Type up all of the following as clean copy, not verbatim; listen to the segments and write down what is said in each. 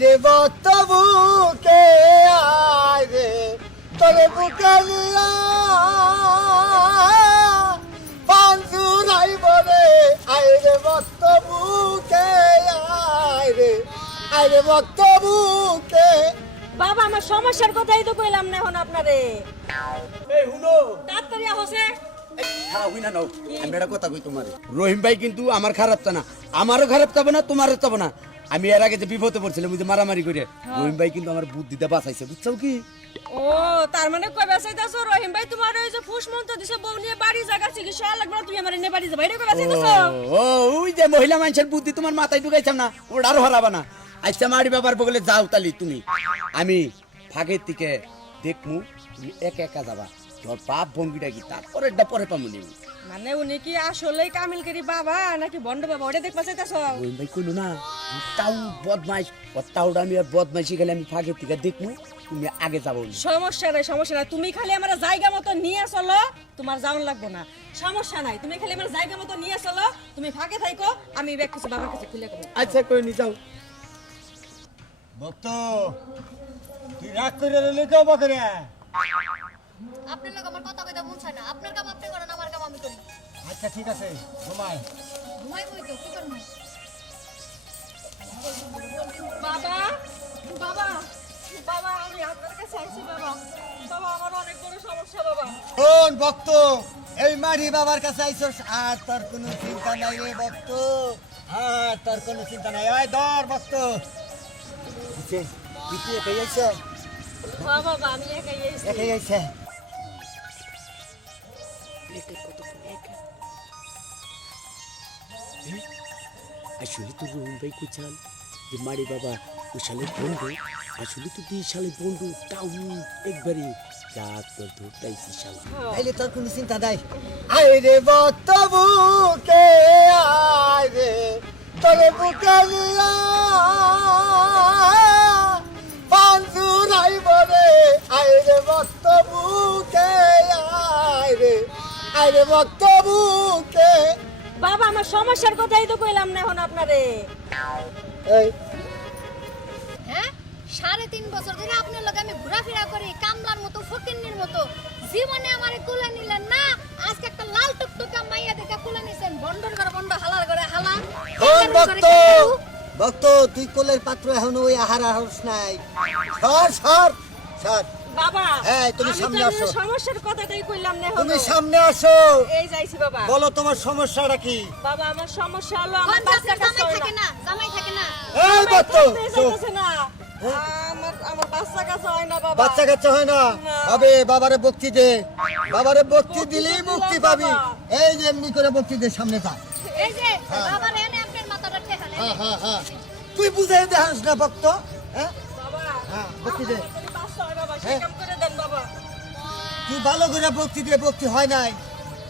আইরে বক্তবুকে আইরে তোরে বুকে নিয়া পাঞ্জুরাই বলে আইরে বক্তবুকে আইরে বক্তবুকে। বাবা আমার সমস্যার কথাই তো কইলাম না এখন আপনারে। এই হুনো তাড়াতাড়ি হোসে। খারাপ হই না নাও, আমি একটা কথা কই তোমারে। রহিম ভাই কিন্তু আমার খারাপ তা না, আমারও খারাপ চাবো না, তোমারও চাবো না। আমি এর আগে যে বিপদে পড়ছিলাম ওই যে মারামারি করে, রহিম ভাই কিন্তু আমার বুদ্ধিতে বাঁচাইছে, বুঝছো কি? ও তার মানে কই বাঁচাইতাছো রহিম ভাই তোমার ওই যে ফুস মন্ত্র দিছে বউ নিয়ে বাড়ি জায়গা চিকিৎসা লাগবে না, তুমি আমার নিয়ে বাড়ি যাবা, এটা কই বাঁচাইতাছো? ও ওই যে মহিলা মানুষের বুদ্ধি তোমার মাথায় ঢুকাইছাম না, ওটা আরো হারাবা না। আচ্ছা মারি বাবার বগলে যাও তালি তুমি, আমি ফাঁকের থেকে দেখমু, তুমি একা একা যাবা, তোর বাপ বঙ্গিটা কি তারপরে পরে পামুনি। মানে উনি কি আসলেই কামিলকারী বাবা নাকি বন্ড বাবা, ওটা দেখবা চাইতাছো? রহিম ভাই কইলো না তাও বদমাইশ, ও তাওটা আমি আর বদমাইশি খেলে আমি ফাঁকের থেকে দেখমু, তুমি আগে যাবো। সমস্যা নাই, তুমি খালি আমার জায়গা মতো নিয়ে চলো, তোমার যাওন লাগবে না, সমস্যা নাই। তুমি খালি আমার জায়গা মতো নিয়ে চলো, তুমি ফাঁকে থাইকো, আমি ব্যাগ কিছু বাবার কাছে খুলে দেবো। আচ্ছা কই নি যাও। ভক্ত তুই রাগ করে রইলি কেউ বকরে? আপনার লোক আমার কথা কইতে মন চায় না, আপনার কাম আপনি করেন, আমার কাম আমি করি। আচ্ছা ঠিক আছে ঘুমায়। ঘুমাই বই তো কি করব? বাবা বাবা বাবা আমি আপনার কাছে আইছি বাবা। বাবা আমার অনেক বড় সমস্যা বাবা। শোন ভক্ত, এই মারি বাবার কাছে আইছস আর তোর কোনো চিন্তা নাই রে ভক্ত, আর তোর কোনো চিন্তা নাই। ওই ধর ভক্ত, তুই একাই আইছে? হ্যাঁ বাবা আমি একাই আইছি। একাই আইছে? আসলে তো রহিম ভাই কুচাল যে মারি বাবা ওই সালের বন্ধু, আসলে তো 2 সালের বন্ধু, তাও একবারে যা তোর ধরতাইছি শালা। তাইলে তোর কোনো চিন্তা নাই। আইরে বক্তবুকে আইরে তোরে বুকে নিয়া পাঞ্জুরাই বলে আইরে বক্তবুকে আইরে বক্তবুকে। বাবা আমার সমস্যার কথাই তো কইলাম না এখন আপনারে। এই হ্যাঁ 3.5 বছর ধরে আপনার লগে আমি ঘোরাফেরা করি কামলার মতো ফকিন্নির মতো, জীবনে আমারে কোলে নিলেন না। আজকে একটা লাল টুকটুকা মাইয়া দেখে কোলে নিছেন, বন্ডর করে বন্ড, হালার করে হালা। শোন ভক্ত, ভক্ত তুই কোলের পাত্র এখন ওই আহার আহস নাই। সর সর সর। বাবা হ্যাঁ, তুমি আমি সামনে তো আসো। সমস্যার কথাটাই কইলাম না এখন। তুমি সামনে আসো, এই যাইছি বাবা। বলো তোমার সমস্যাটা কি? বাবা আমার সমস্যা হলো আমার আমার বাচ্চা কাচ্চা জামাই হয় থাকে না। না, জামাই থাকে না। এই ভক্ত, যাইতেছে না। আমার বাচ্চা কাচ্চা হয় না বাবা। বাচ্চা কাচ্চা হয় না? না। হবে, বাবারে বক্তি দে, বাবারে বক্তি দিলেই দিলাম মুক্তি বাবা। পাবি। এই যে এমনি করে বক্তি দে, সামনে যা। এই যে বাবার এনে আপনার মাথাটা ঠেকালে। হ্যাঁ তুই বুঝাই দেখাস না ভক্ত, হ্যাঁ বাবা হ্যাঁ বক্তি দে। আমার যদি বাচ্চা হয় বাবা হ্যাঁ। সেই কাম করে দেন বাবা। তুই ভালো করে বক্তি দে, বক্তি হয় নাই,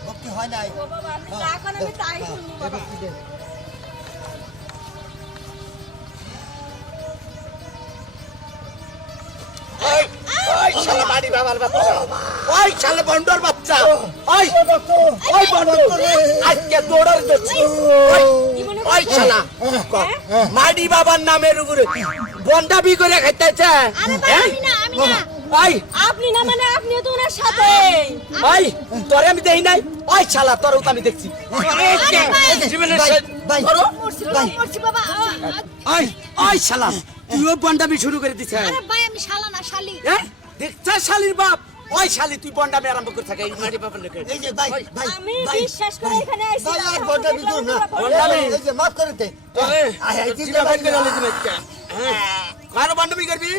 বক্তি হয় নাই। ও বাবা আপনি হ্যাঁ, যা করেন আমি তাই হ্যাঁ, শুনবো দে বাবা। বক্তি দে। ওই ওই শালা মারি বাবার বাচ্চা, ওই শালা বন্ডর বাচ্চা, ওই ও ভক্ত, ওই বন্ড আজকে দৌড়ার দছি, ওই কি মনে ওই করছেন? শালা মারি বাবার নামের উপরে বন্ডাবি করে খাইতেছে। আরে ভাই আমি না, আমি না। ওই আপনি না মানে আপনি তো ওনার সাথে। ওই তোরে আমি দেই নাই, ওই শালা তোরও তো আমি দেখছি। জীবনের ভাই, শেষ ভাই, করো। মরছি ভাই। মরছি বাবা। ওই ওই শালা তুইও বন্ডাবি শুরু করে দিছিস। আরে ভাই আমি শালা না, শালি। হ্যাঁ দেখছিস শালির বাপ, ওই শালি তুই বন্ডাবি আরম্ভ করে থাকে এই মারি বাবার লোকে। এই যে ভাই, ভাই, আমি ভাই, বিশ্বাস করে ভাই, এখানে আইছি। ভাই, আর বন্ডা বিদুর না। বন্ডামি। এই যে মাফ করে দে। তোরে আয়, আয়, জিলা বাইর করে আনলি তুমি আজকে। হ্যাঁ কারো বন্ডাবি করবি?